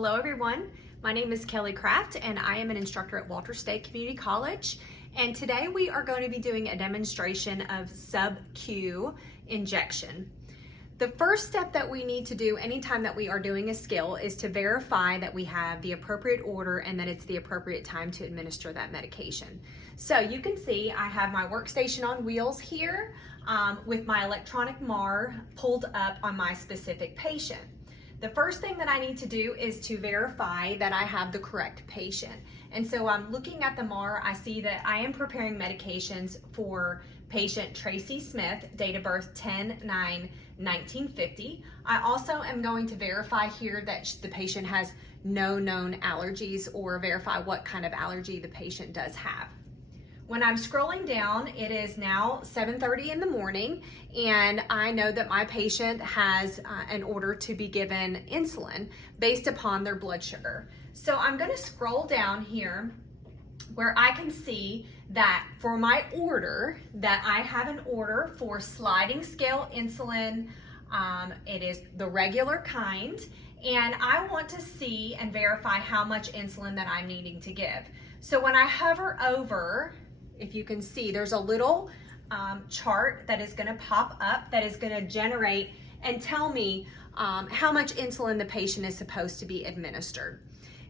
Hello everyone, my name is Kelly Kraft and I am an instructor at Walters State Community College, and today we are going to be doing a demonstration of sub-Q injection. The first step that we need to do anytime that we are doing a skill is to verify that we have the appropriate order and that it's the appropriate time to administer that medication. So you can see I have my workstation on wheels here with my electronic MAR pulled up on my specific patient. The first thing that I need to do is to verify that I have the correct patient. And so I'm looking at the MAR, I see that I am preparing medications for patient Tracy Smith, date of birth 10/9/1950. I also am going to verify here that the patient has no known allergies or verify what kind of allergy the patient does have. When I'm scrolling down, it is now 7:30 in the morning, and I know that my patient has an order to be given insulin based upon their blood sugar. So I'm going to scroll down here where I can see that for my order, that I have an order for sliding scale insulin. It is the regular kind, and I want to see and verify how much insulin that I'm needing to give. So when I hover over, if you can see, there's a little chart that is going to pop up that is going to generate and tell me how much insulin the patient is supposed to be administered.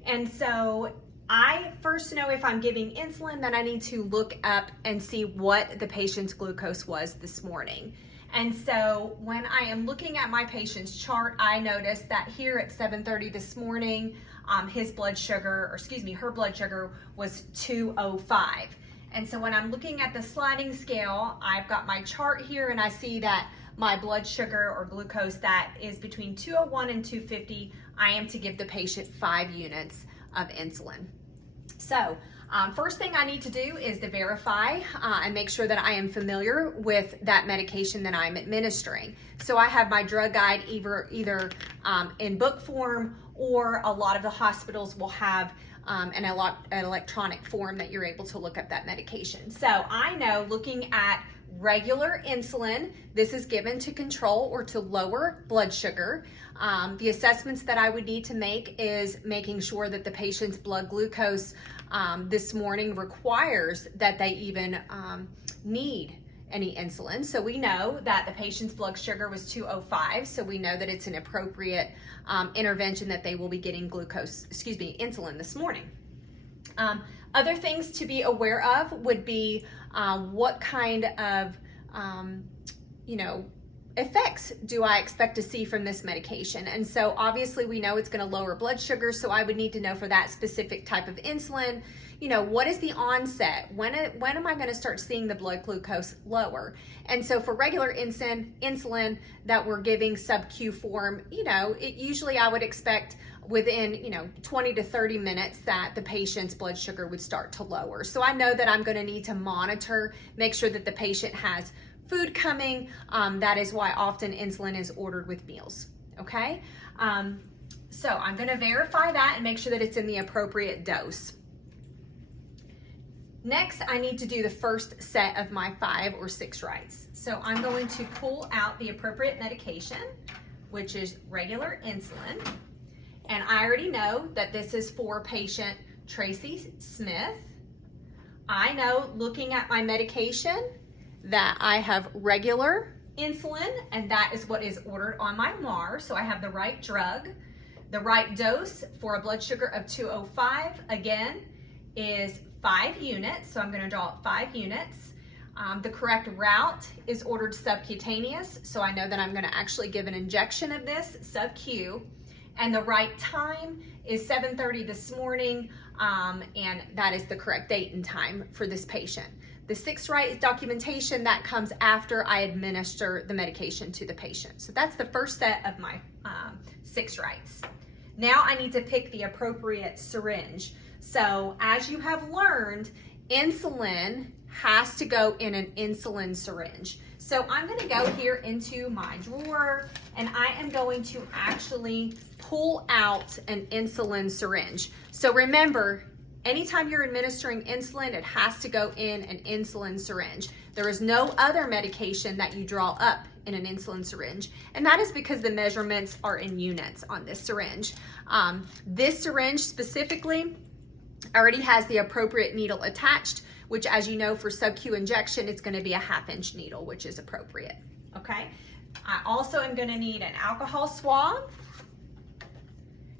And so I first know if I'm giving insulin, then I need to look up and see what the patient's glucose was this morning. And so when I am looking at my patient's chart, I notice that here at 7:30 this morning, her blood sugar was 205. And so when I'm looking at the sliding scale, I've got my chart here and I see that my blood sugar or glucose that is between 201 and 250, I am to give the patient 5 units of insulin. So first thing I need to do is to verify and make sure that I am familiar with that medication that I'm administering. So I have my drug guide either in book form, or a lot of the hospitals will have an electronic form that you're able to look up that medication. So I know, looking at regular insulin, this is given to control or to lower blood sugar. The assessments that I would need to make is making sure that the patient's blood glucose this morning requires that they even need any insulin. So we know that the patient's blood sugar was 205, so we know that it's an appropriate intervention that they will be getting insulin this morning. Other things to be aware of would be what kind of effects do I expect to see from this medication. And so obviously we know it's going to lower blood sugar, so I would need to know for that specific type of insulin, what is the onset? When am I going to start seeing the blood glucose lower? And so for regular insulin that we're giving sub-Q form, usually I would expect within 20 to 30 minutes that the patient's blood sugar would start to lower. So I know that I'm going to need to monitor, make sure that the patient has food coming. That is why often insulin is ordered with meals. Okay, so I'm going to verify that and make sure that it's in the appropriate dose. Next, I need to do the first set of my 5 or 6 writes. So I'm going to pull out the appropriate medication, which is regular insulin. And I already know that this is for patient Tracy Smith. I know, looking at my medication, that I have regular insulin, and that is what is ordered on my MAR. So I have the right drug. The right dose for a blood sugar of 205, again, is 5 units. So I'm going to draw 5 units. The correct route is ordered subcutaneous. So I know that I'm going to actually give an injection of this sub-Q. And the right time is 7:30 this morning, and that is the correct date and time for this patient. The 6 write documentation that comes after I administer the medication to the patient. So that's the first set of my 6 writes. Now I need to pick the appropriate syringe. So as you have learned, insulin has to go in an insulin syringe. So I'm going to go here into my drawer, and I am going to actually pull out an insulin syringe. So remember, Anytime you're administering insulin, it has to go in an insulin syringe. There is no other medication that you draw up in an insulin syringe, and that is because the measurements are in units on this syringe. This syringe specifically already has the appropriate needle attached, which, as you know, for sub-Q injection, it's going to be a 1/2 inch needle, which is appropriate. Okay. I also am going to need an alcohol swab,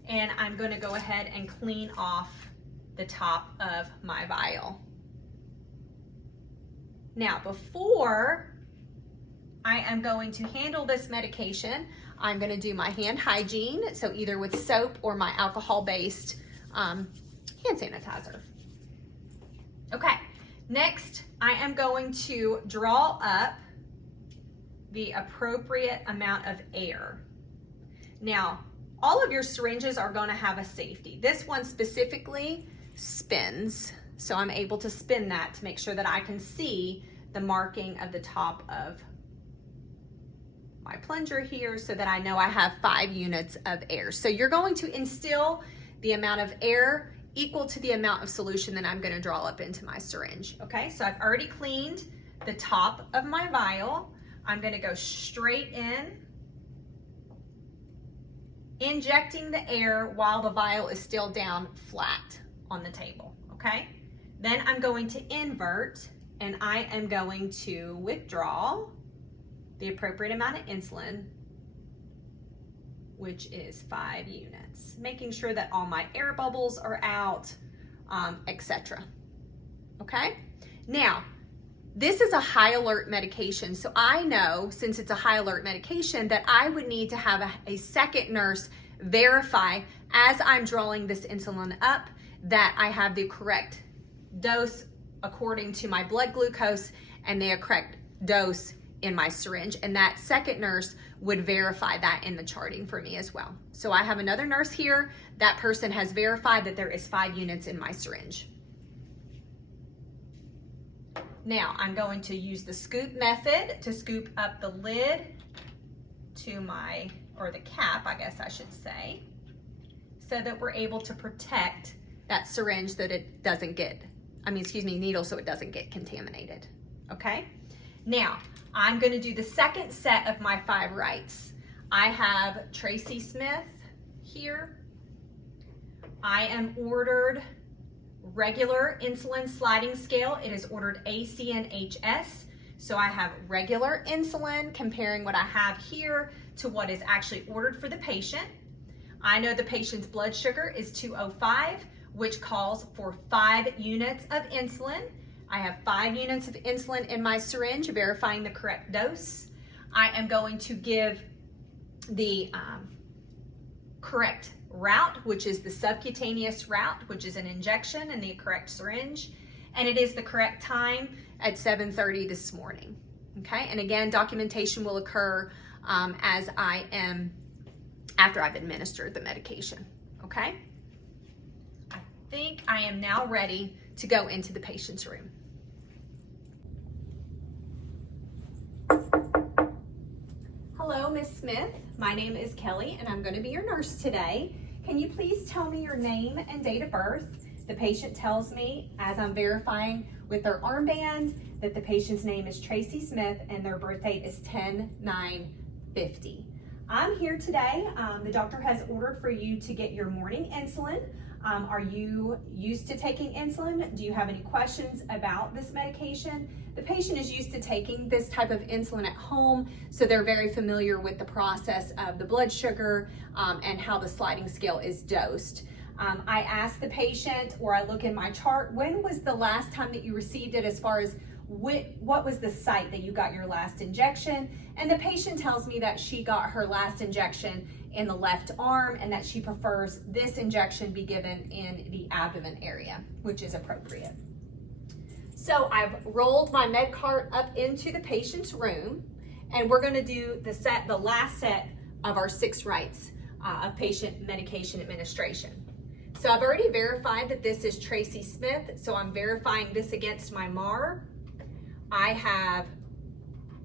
and I'm going to go ahead and clean off the top of my vial. Now, before I am going to handle this medication, I'm going to do my hand hygiene, so either with soap or my alcohol-based hand sanitizer. Okay, next I am going to draw up the appropriate amount of air. Now, all of your syringes are going to have a safety. This one specifically spins, so I'm able to spin that to make sure that I can see the marking of the top of my plunger here, so that I know I have 5 units of air. So you're going to instill the amount of air equal to the amount of solution that I'm going to draw up into my syringe. Okay, so I've already cleaned the top of my vial. I'm going to go straight in, injecting the air while the vial is still down flat on the table. Okay, then I'm going to invert, and I am going to withdraw the appropriate amount of insulin, which is 5 units, making sure that all my air bubbles are out, etc. Okay, now this is a high alert medication, so I know, since it's a high alert medication, that I would need to have a second nurse verify as I'm drawing this insulin up that I have the correct dose according to my blood glucose and the correct dose in my syringe, and that second nurse would verify that in the charting for me as well. So I have another nurse here. That person has verified that there is 5 units in my syringe. Now I'm going to use the scoop method to scoop up the lid to my, or the cap, I guess I should say, so that we're able to protect that syringe that it doesn't get, needle, so it doesn't get contaminated. Okay, now I'm going to do the second set of my 5 rights. I have Tracy Smith here. I am ordered regular insulin sliding scale. It is ordered ACNHS. So I have regular insulin comparing what I have here to what is actually ordered for the patient. I know the patient's blood sugar is 205, which calls for 5 units of insulin. I have 5 units of insulin in my syringe, verifying the correct dose. I am going to give the correct route, which is the subcutaneous route, which is an injection, in the correct syringe. And it is the correct time at 7:30 this morning. Okay, and again, documentation will occur after I've administered the medication. Okay, I think I am now ready to go into the patient's room. Hello, Miss Smith. My name is Kelly, and I'm going to be your nurse today. Can you please tell me your name and date of birth? The patient tells me, as I'm verifying with their armband, that the patient's name is Tracy Smith and their birth date is 10/9/50. I'm here today. The doctor has ordered for you to get your morning insulin. Are you used to taking insulin? Do you have any questions about this medication? The patient is used to taking this type of insulin at home, so they're very familiar with the process of the blood sugar and how the sliding scale is dosed. I ask the patient, or I look in my chart, when was the last time that you received it, as far as what was the site that you got your last injection? And the patient tells me that she got her last injection in the left arm and that she prefers this injection be given in the abdomen area, which is appropriate. So I've rolled my med cart up into the patient's room, and we're going to do the last set of our 6 rights of patient medication administration. So I've already verified that this is Tracy Smith, so I'm verifying this against my MAR. I have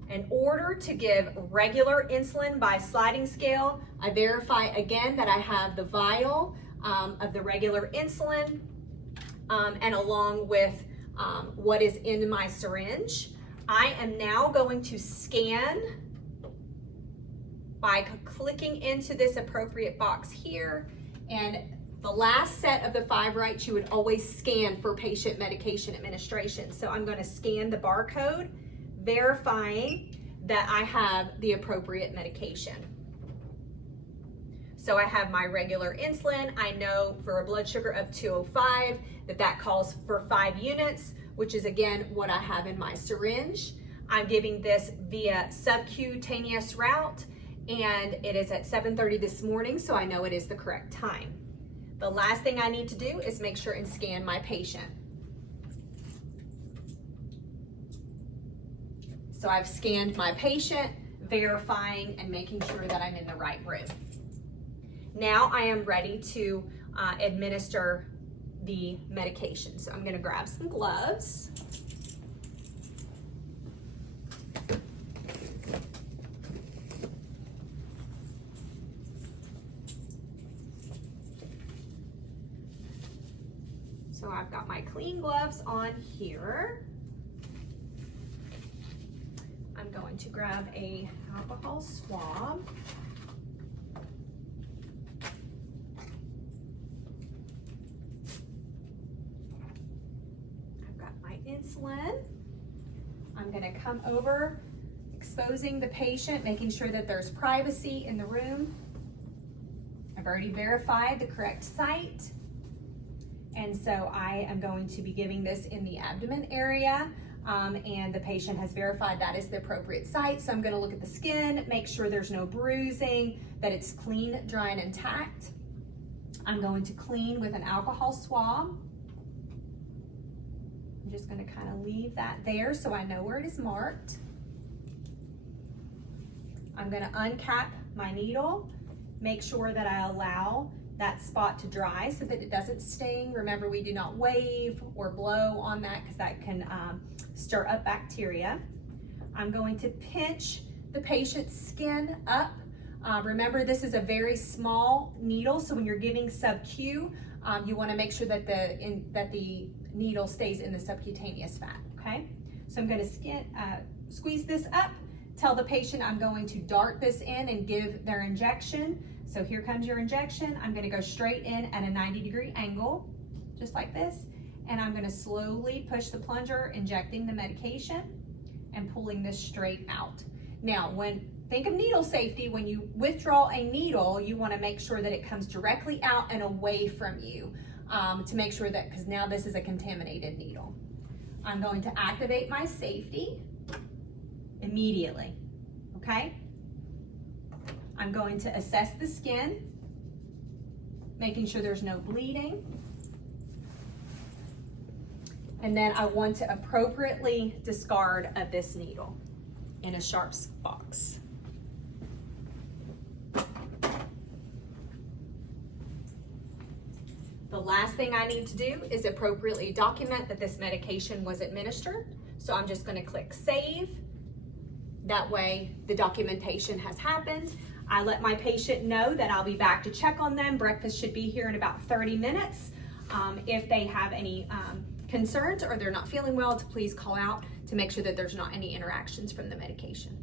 an order to give regular insulin by sliding scale. I verify again that I have the vial of the regular insulin. and along with what is in my syringe. I am now going to scan by clicking into this appropriate box here, and the last set of the 5 rights you would always scan for patient medication administration. So I'm going to scan the barcode, verifying that I have the appropriate medication. So I have my regular insulin. I know for a blood sugar of 205 that calls for 5 units, which is again what I have in my syringe. I'm giving this via subcutaneous route, and it is at 7:30 this morning, so I know it is the correct time. The last thing I need to do is make sure and scan my patient. So I've scanned my patient, verifying and making sure that I'm in the right room. Now I am ready to administer the medication. So I'm going to grab some gloves. So I've got my clean gloves on here. I'm going to grab an alcohol swab. I've got my insulin. I'm going to come over, exposing the patient, making sure that there's privacy in the room. I've already verified the correct site. And so I am going to be giving this in the abdomen area, and the patient has verified that is the appropriate site. So I'm going to look at the skin, make sure there's no bruising, that it's clean, dry, and intact. I'm going to clean with an alcohol swab. I'm just going to kind of leave that there so I know where it is marked. I'm going to uncap my needle, make sure that I allow that spot to dry so that it doesn't sting. Remember, we do not wave or blow on that because that can stir up bacteria. I'm going to pinch the patient's skin up. Remember, this is a very small needle, so when you're giving sub-Q, you want to make sure that the needle stays in the subcutaneous fat, okay? So I'm going to squeeze this up, tell the patient I'm going to dart this in and give their injection. So here comes your injection. I'm going to go straight in at a 90-degree angle, just like this. And I'm going to slowly push the plunger, injecting the medication and pulling this straight out. Now, think of needle safety. When you withdraw a needle, you want to make sure that it comes directly out and away from you to make sure that, because now this is a contaminated needle. I'm going to activate my safety immediately, okay? I'm going to assess the skin, making sure there's no bleeding. And then I want to appropriately discard of this needle in a sharps box. The last thing I need to do is appropriately document that this medication was administered. So I'm just going to click save. That way the documentation has happened. I let my patient know that I'll be back to check on them. Breakfast should be here in about 30 minutes. If they have any concerns or they're not feeling well, to please call out to make sure that there's not any interactions from the medication.